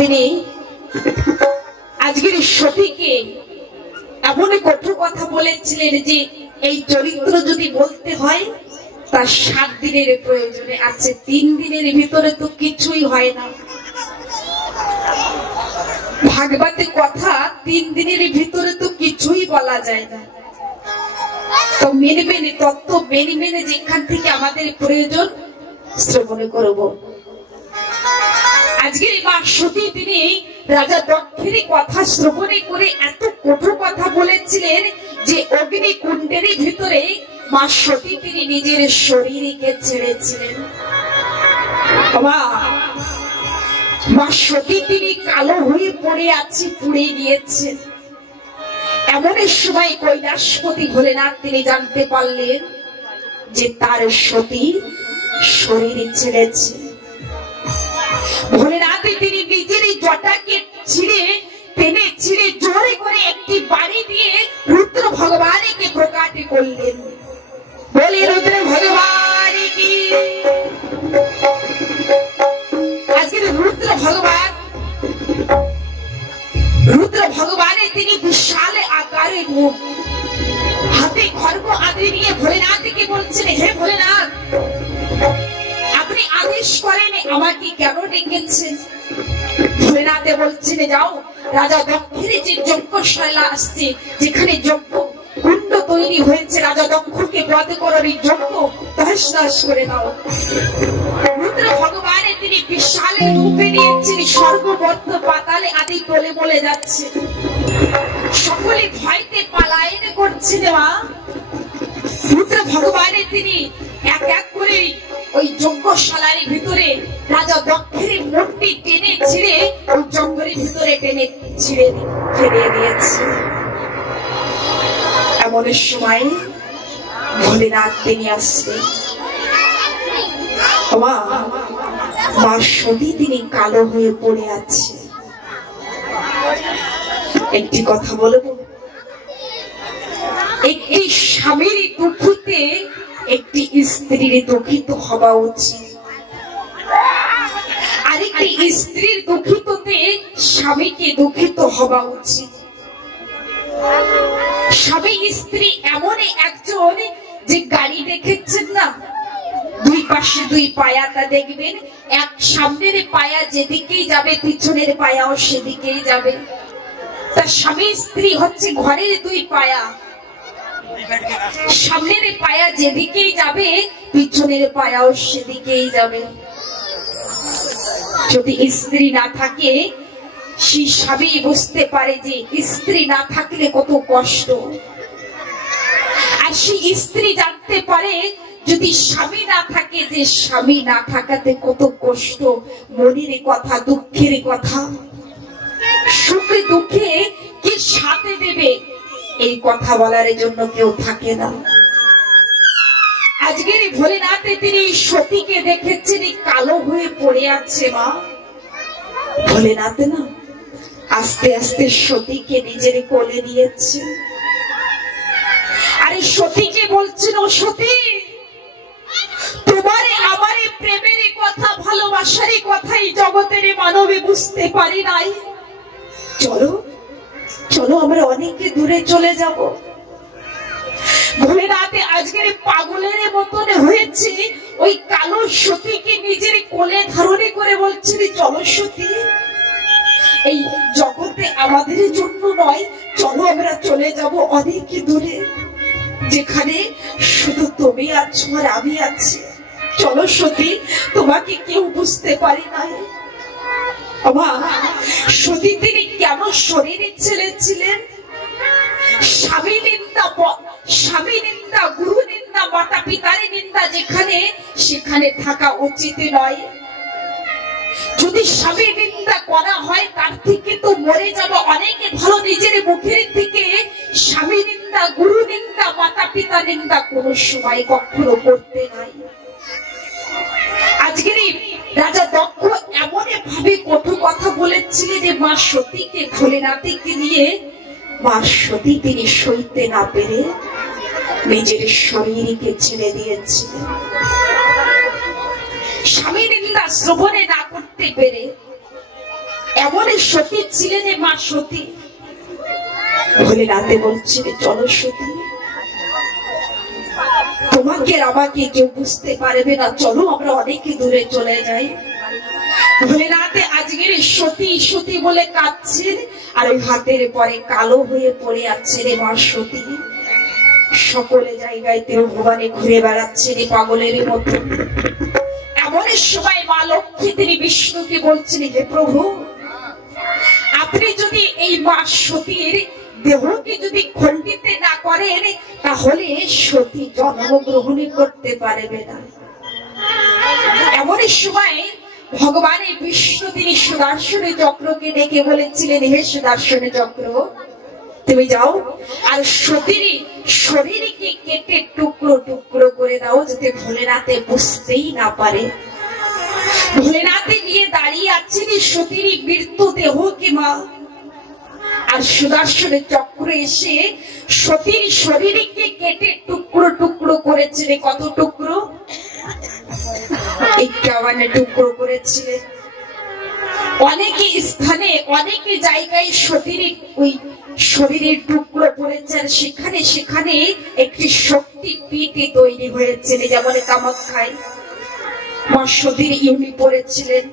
তিনি আজকের সতীকে এমন কঠোর কথা বলেছিলেন যে এই চরিত্র যদি বলতে হয় তার 7 দিনের প্রয়োজনে আছে, 3 দিনের ভিতরে তো কিছুই হয় না। ভাগবতে কথা 3 দিনের ভিতরে তো কিছুই বলা যায় না। তো মেনে মেনে তত্ত্ব মেনে মেনে যেখান থেকে আমাদের প্রয়োজন শ্রবণ করব। আজকে মা সতী তিনি রাজা দক্ষের কথা শ্রবণে করে এত কঠোর কথা বলেছিলেন যে অগ্নিকুণ্ডের ভিতরে মা সতী তিনি নিজের শরীরকে ছেড়েছিলেন। মা সতী তিনি কালো হয়ে পড়ে আছে, পুড়ে গিয়েছেন। এমন সময় কৈলাসপতি ভোলেনাথ তিনি জানতে পারলেন যে তার সতী শরীর ছেড়েছে। ভোলেনাথ তিনি নিজের জটাকে ছিঁড়ে টেনে ছিঁড়ে জোরে করে একটি বাড়ি দিয়ে রুদ্র ভগবানকে প্রকাশ করলেন। বলি রুদ্র ভগবান কি। আজকে রুদ্র ভগবানের তিনি বিশাল আকারের রূপ, হাতে খড়গ আদি নিয়ে ভোলেনাথকে বলছেন, হে ভোলেনাথ, আপনি আদেশ করেন আমাকে কেন ডেকেছেন? ভোলেনাথে বলছেন, যাও রাজা দক্ষের যে যজ্ঞশালা আসছে, যেখানে যজ্ঞ কুণ্ড তৈরি হয়েছে, রাজা দক্ষকে বধ করার এই যজ্ঞ তহস নহস করে দাও। রুদ্র ভগবানের তিনি বিশাল রূপে নিয়েছেন, স্বর্গবদ্ধ পাতালে আদি টলে বলে যাচ্ছে। সকলে ভয়তে পালায়ন করছে। দেওয়া রুদ্র ভগবানের তিনি এক এক করে ওই যজ্ঞশালার ভিতরে রাজা দক্ষের মূর্তি টেনে ছিঁড়ে ওই জঙ্গলের ভিতরে টেনে ছিঁড়ে ফেলে দিয়েছে। এমন সময় ভোলেনাথ তিনি আসলেন। মা সতী তিনি কালো হয়ে পড়ে আছে। একটি কথা বলবো, একটি স্বামীর দুঃখিতে একটি স্ত্রীর দুঃখিত হওয়া উচিত, আরেকটি স্ত্রীর দুঃখিততে স্বামীকে দুঃখিত হওয়া উচিত। স্বামী স্ত্রী এমন একজন যে গাড়ি দেখেছেন না, দুই পাশে দুই পায়াটা দেখবেন, এক সামনের পায়া যেদিকেই যাবে পিছনের পায়াও সেদিকেই যাবে। তার স্বামী স্ত্রী হচ্ছে ঘরের দুই পায়া, সামনের পায়া যেদিকেই যাবে পিছনের পায়াও সেদিকেই যাবে। যদি স্ত্রী না থাকে, সেই স্বামী বুঝতে পারে যে স্ত্রী না থাকলে কত কষ্ট, আর সেই স্ত্রী জানতে পারে যদি স্বামী না থাকে যে স্বামী না থাকাতে কত কষ্ট। মনের কথা, দুঃখের কথা, সুখে দুঃখে কি সাথে দেবে এই কথা বলার জন্য কেউ থাকে না। আজকের ভোলেনাথে তিনি সতীকে দেখেছেন কালো হয়ে পড়ে আছে। মা ভোলেনাথ না আস্তে আস্তে সতীকে নিজের কোলে নিয়েছে। আরে সতীকে বলছেন, ও সতী, তোমারে আমার প্রেমের কথা, ভালোবাসার কথা এই জগতের মানবে বুঝতে পারি নাই। চলো চলো আমরা অনেকে দূরে চলে যাব। ভোলেনাথে আজকের পাগলের মতন হয়েছে, ওই কালো সতীকে নিজের কোলে ধারণে করে বলছেন, চলো সতী, এই জগতে আমাদের জন্য নয়, চলো আমরা চলে যাব অনেক দূরে, যেখানে শুধু তুমি আছো আর আমি আছি। চলো সতী, তোমাকে কেউ বুঝতে পারি নাই। সতী তিনি কেন শরীরে ছেড়েছিলেন? স্বামী নিন্দা, গুরু নিন্দা, মাতা পিতার নিন্দা যেখানে, সেখানে থাকা উচিত নয়। যদি স্বামী নিন্দা করা হয় তার থেকে তো মরে যাব অনেকে ভালো। নিজের মুখের থেকে স্বামী নিন্দা, গুরু নিন্দা, মাতা পিতা নিন্দা কোনো সময় কখনো করতে নাই। আজকের রাজা দক্ষ এমন ভাবে কঠোর কথা বলেছিলেন যে মা সতীকে ভোলেনাথকে নিয়ে মা সতী তিনি সইতে না পেরে নিজের শরীরকে ছেড়ে দিয়েছিলেন। স্বামী নিন্দা শ্রবণে না করতে পেরে এমন সতী ছিলেন মা সতী। ভোলেনাথে বলছিল, চলো সতী, তোমাকে আমাকে কেউ বুঝতে পারবে না, চলো আমরা অনেক দূরে চলে যাই। ভোলেনাথে আজকের সতী সতী বলে কাঁদছেন, আর ওই হাতের পরে কালো হয়ে পড়ে আছে রে মা সতী। সকলে জায়গায় তিরুভুবনে ঘুরে বেড়াচ্ছে রে পাগলের মতো। এমন সময় মা লক্ষ্মী তিনি বিষ্ণুকে বলছেন, হে প্রভু, আপনি যদি এই মা সতীর দেহকে যদি খণ্ডিত না করেন, তাহলে সতী জন্মগ্রহণ করতে পারবে না। এমন সময় ভগবানের বিষ্ণু তিনি সুদর্শন চক্রকে ডেকে বলেছিলেন, হে সুদর্শন চক্র, তুমি যাও আর সতীর শরীরকে কেটে টুকরো টুকরো করে দাও, যাতে ভোলেনাথে বুঝতেই না পারে। ভোলেনাথে নিয়ে দাঁড়িয়ে আছেন সতীর মৃত্যু দেহকে মা, আর সুদর্শন চক্র এসে সতীর শরীরকে কেটে টুকরো টুকরো করেছে। কত টুকরো? 51 টুকরো করেছিলেন। অনেকে স্থানে অনেক জায়গায় সতীর ওই শরীরের টুকরো পড়েছে, আর সেখানে সেখানে একটি শক্তি পীঠ তৈরি হয়েছে। যেমন কামাখ্যায় মা সতীর ইউনি পড়েছিলেন,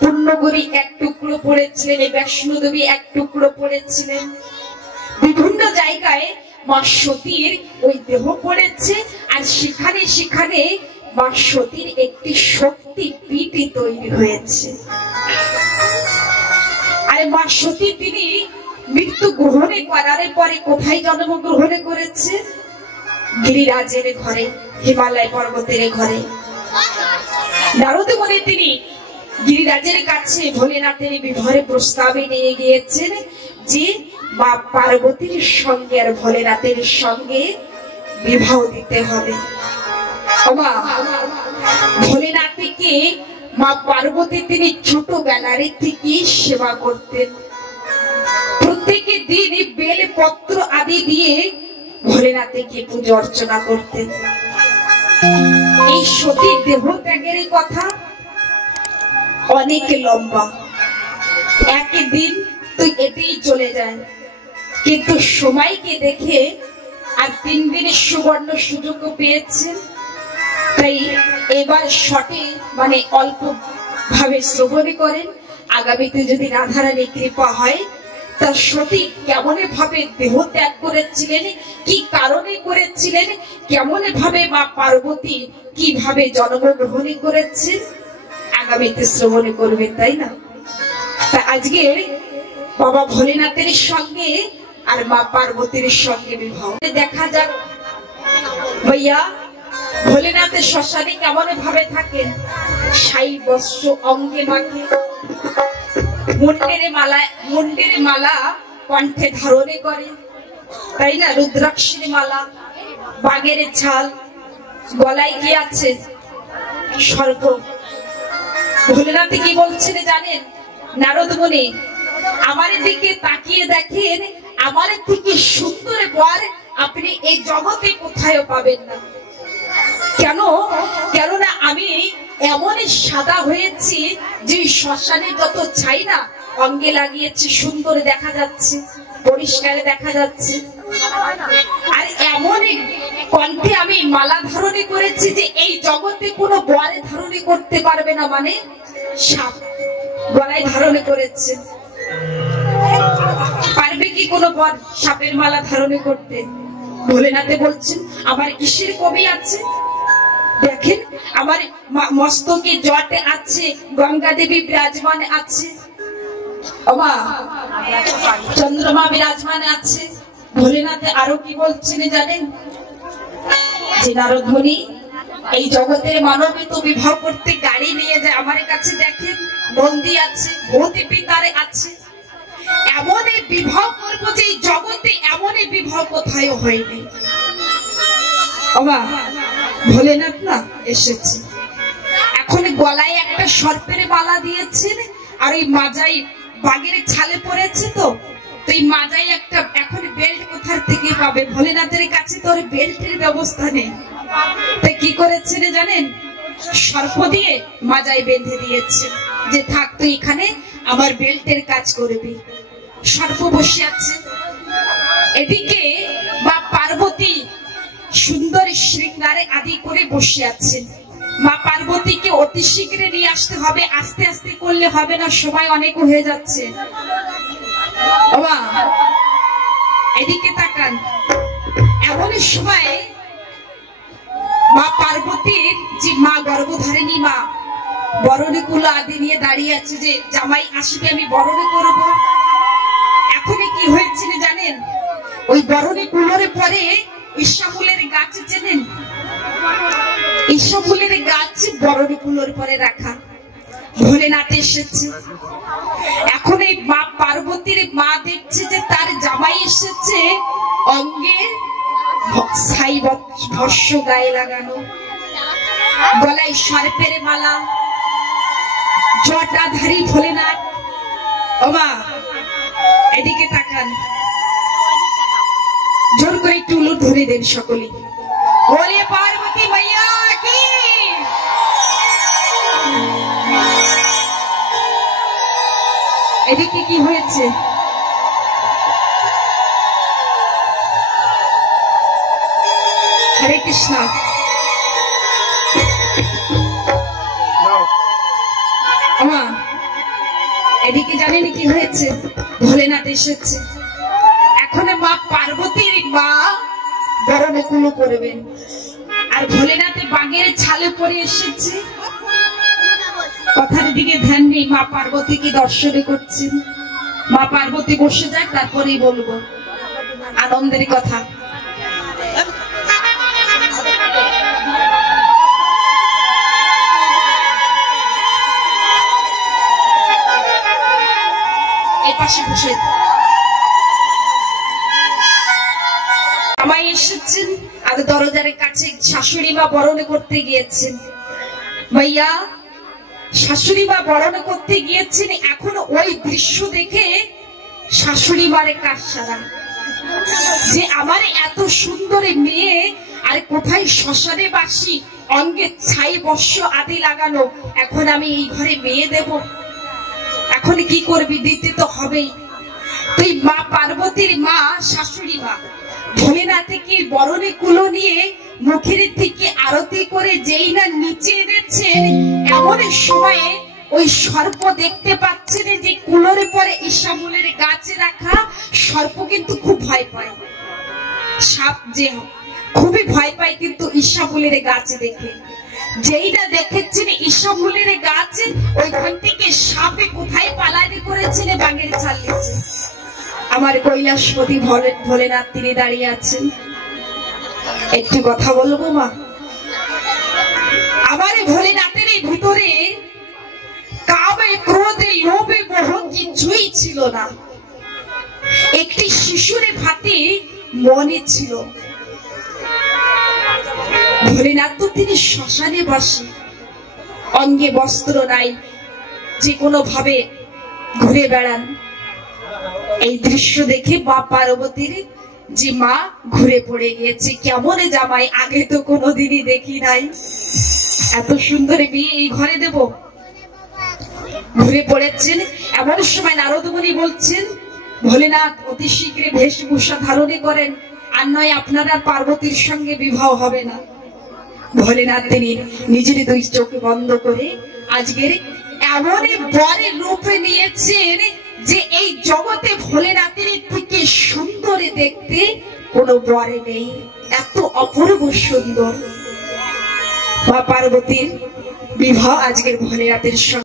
পূর্ণগরী এক টুকরো পড়েছিলেন, বৈষ্ণো দেবী এক টুকরো পড়েছিলেন। বিভিন্ন জায়গায় মা সতীর ওই দেহ পড়েছে, আর সেখানে সেখানে মা সতীর একটি শক্তি পীঠ তৈরি হয়েছে। আর মা সতী তিনি মৃত্যু গ্রহণে করার পরে কোথায় জন্মগ্রহণ করেছে? গিরিরাজের ঘরে, হিমালয় পর্বতের ঘরে। নারদ মুনি তিনি গিরিরাজের কাছে ভোলেনাথের বিবাহের প্রস্তাবে নিয়ে গিয়েছেন যে মা পার্বতীর সঙ্গে আর ভোলেনাথের সঙ্গে বিবাহ দিতে হবে। ভোলেনাথকে মা পার্বতী তিনি ছোটবেলার থেকে সেবা করতেন। প্রত্যেক দিন বেল পত্র আদি দিয়ে ভোলেনাথকে পুজো অর্চনা করতেন। এই সতীর দেহ ত্যাগের কথা অনেক লম্বা, একদিন তো এতেই চলে যায়, কিন্তু সময়কে দেখে আর 3 দিনের সুবর্ণ সুযোগ পেয়েছেন। তাই এবার শটে মানে অল্প ভাবে শ্রবণ করেন, আগামীতে যদি রাধারানী কৃপা হয় তা সতী কেমন ভাবে দেহ ত্যাগ করেছিলেন, কি কারণে করেছিলেন, কেমন ভাবে মা পার্বতী কিভাবে জন্মগ্রহণ করেছেন, আগামীতে শ্রবণ করবেন, তাই না? তা আজকে বাবা ভোলেনাথের সঙ্গে আর মা পার্বতীর সঙ্গে বিবাহ দেখা যাক। ভাইয়া, ভোলেনাথের শ্মশানে কেমন ভাবে থাকেন? 60 বস্ত্র অঙ্গে মাখে, মুন্ডের মালা কণ্ঠে ধারণে করে, তাই না? রুদ্রাক্ষের মালা, বাঘের ছাল, গলায় কি আছে? সর্প। ভোলেনাথ কি বলছেন জানেন? নারদ মুনি, আমার দিকে তাকিয়ে দেখেন, আমার থেকে সুন্দর বর আপনি এই জগতে কোথায় পাবেন না। কেন? কেননা আমি এমন সাদা হয়েছি যে শ্মশানে যত ছাই না অঙ্গে লাগিয়েছি, সুন্দর দেখা যাচ্ছে, পরিষ্কার দেখা যাচ্ছে। আর এমন কণ্ঠে আমি মালা ধারণে করেছি যে এই জগতে কোনো বরে ধারণে করতে পারবে না, মানে সাপ গলায় ধারণে করেছে। পারবে কি কোনো বর সাপের মালা ধারণে করতে? ভোলেনাথে বলছেন, আমার কিসের কবি আছে দেখেন, আমার মস্তকে জটে আছে, গঙ্গা দেবী বিরাজমান আছে, চন্দ্রমা বিরাজমান আছে। ভোলেনাথে আরো কি বলছেন জানেন? যে নারদ মুনি, এই জগতের মানবে তো বিবাহ করতে গাড়ি নিয়ে যায়, আমার কাছে দেখেন নন্দী আছে, ভূতি পিতারে আছে। এমন বিবাহ করবো যে এই জগতে এমন বিবাহ কোথায় হয়নি। ভোলেনাথ না এসেছে, এখন গলায় একটা সর্পের মালা দিয়েছেন, আর এই মাজায় বাঘের ছালে পড়েছে। তো এই মাজায় একটা এখন বেল্ট কোথার থেকে পাবে? ভোলেনাথের কাছে তো বেল্টের ব্যবস্থা নেই। তাই কি করেছেন জানেন? সর্প দিয়ে মাজায় বেঁধে দিয়েছে। যে থাক তুই এখানে আমার বেল্টের কাজ করবি। সর্প বসে আছে। এদিকে মা পার্বতী সুন্দর শৃঙ্গারে আদি করে বসে আছেন। মা পার্বতীকে অতি শীঘ্রে নিয়ে আসতে হবে, আস্তে আস্তে করলে হবে না, সময় অনেক হয়ে যাচ্ছে। বাবা এদিকে তাকান। এমন সময় মা পার্বতীর যে মা গর্ভধারিণী মা বরণী কুলো আদি নিয়ে দাঁড়িয়ে আছে, যে জামাই আসবে আমি বরণী করব। এখনই কি হয়েছিল জানেন? ওই বরণী কুলোর পরে ঈশামূলের গাছ চেনেন? ঈশামূলের গাছ বরণী কুলোর পরে রাখা। ভোলেনাথ এসেছে। এখন এই মা পার্বতীর মা দেখছে যে তার জামাই এসেছে, অঙ্গে ছাই ভস্য গায়ে লাগানো, গলায় সর্পের মালা, জটাধারী ভোলেনাথ। ও মা এদিকে তাকান, জোর করে একটু উলুট ধরে দেন সকলে। বলে পার্বতী মাইয়া কি। এদিকে কি হয়েছে? হরে কৃষ্ণ। এদিকে জানেন কি হয়েছে? ভোলেনাথ এসেছে। এখন মা পার্বতীর মা বরণী কুলো করবেন, আর ভোলেনাথে বাঘের ছালে পরে এসেছে। কথার দিকে ধ্যান নেই। মা পার্বতীকে দর্শনে করছেন। মা পার্বতী বসে যাক, তারপরেই বলবো আনন্দের কথা। এই পাশে বসে আমায় এসেছেন, আর দরজার কাছে শাশুড়ি মা বরণ করতে গিয়েছেন। ভাইয়া শাশুড়ি মা বরণ করতে গিয়েছেন। এখন ওই দৃশ্য দেখে শাশুড়ি মারে কাজ সারা, যে আমার এত সুন্দর মেয়ে আর কোথায় শ্মশানে বাসি, অঙ্গে ছাই বস্য আদি লাগানো, এখন আমি এই ঘরে মেয়ে দেব? এখন কি করবি? দিতে তো হবেই। তুই মা পার্বতীর মা শাশুড়ি মা ভোলেনাথকে বরণী কুলো নিয়ে মুখের থেকে আরতি করে যেই না নিচে এনেছেন, এমন সময়ে ওই সর্প দেখতে পাচ্ছেন যে কুলোর পরে ঈশামূলের গাছে রাখা। সর্প কিন্তু খুব ভয় পায়, সাপ যে খুবই ভয় পায়, কিন্তু ঈশামূলের গাছ দেখে যেই না দেখেছেন ঈশামূলের গাছ, ওইখান থেকে সাপে কোথায় পালানি করেছেন, বাঘের চালিয়েছে। আমার কৈলাসপতি ভোলেনাথ তিনি দাঁড়িয়ে আছেন। একটি কথা বলবো মা, আমার ভোলেনাথের ভিতরে কামে ক্রোধে লোভে মোহ কিছুই ছিল না। একটি শিশুরে ভাতি মনে ছিল। ভোলেনাথ তো তিনি শ্মশানে বাসী, অঙ্গে বস্ত্র নাই, যে কোনো ভাবে ঘুরে বেড়ান। এই দৃশ্য দেখে মা পার্বতীর যে মা ঘুরে পড়ে গিয়েছে, কেমন জামাই, আগে তো কোনোদিনই দেখি নাই, এত সুন্দর বিয়ে এই ঘরে দেব? ঘুরে পড়েছেন। এমন সময় নারদ মুনি বলছেন, ভোলেনাথ অতি শীঘ্রে বেশভূষা ধারণে করেন, আর নয় আপনার আর পার্বতীর সঙ্গে বিবাহ হবে না। ভোলেনাথ তিনি নিজের দুই চোখ বন্ধ করে আজকের এমন বরে রূপে নিয়েছেন যে এই জগতে ভোলেনাথের থেকে সুন্দর দেখতে কোনো বরে নেই, এত অপূর্ব সুন্দর। মা পার্বতীর বিবাহ আজকের ভোলেনাথের সঙ্গে।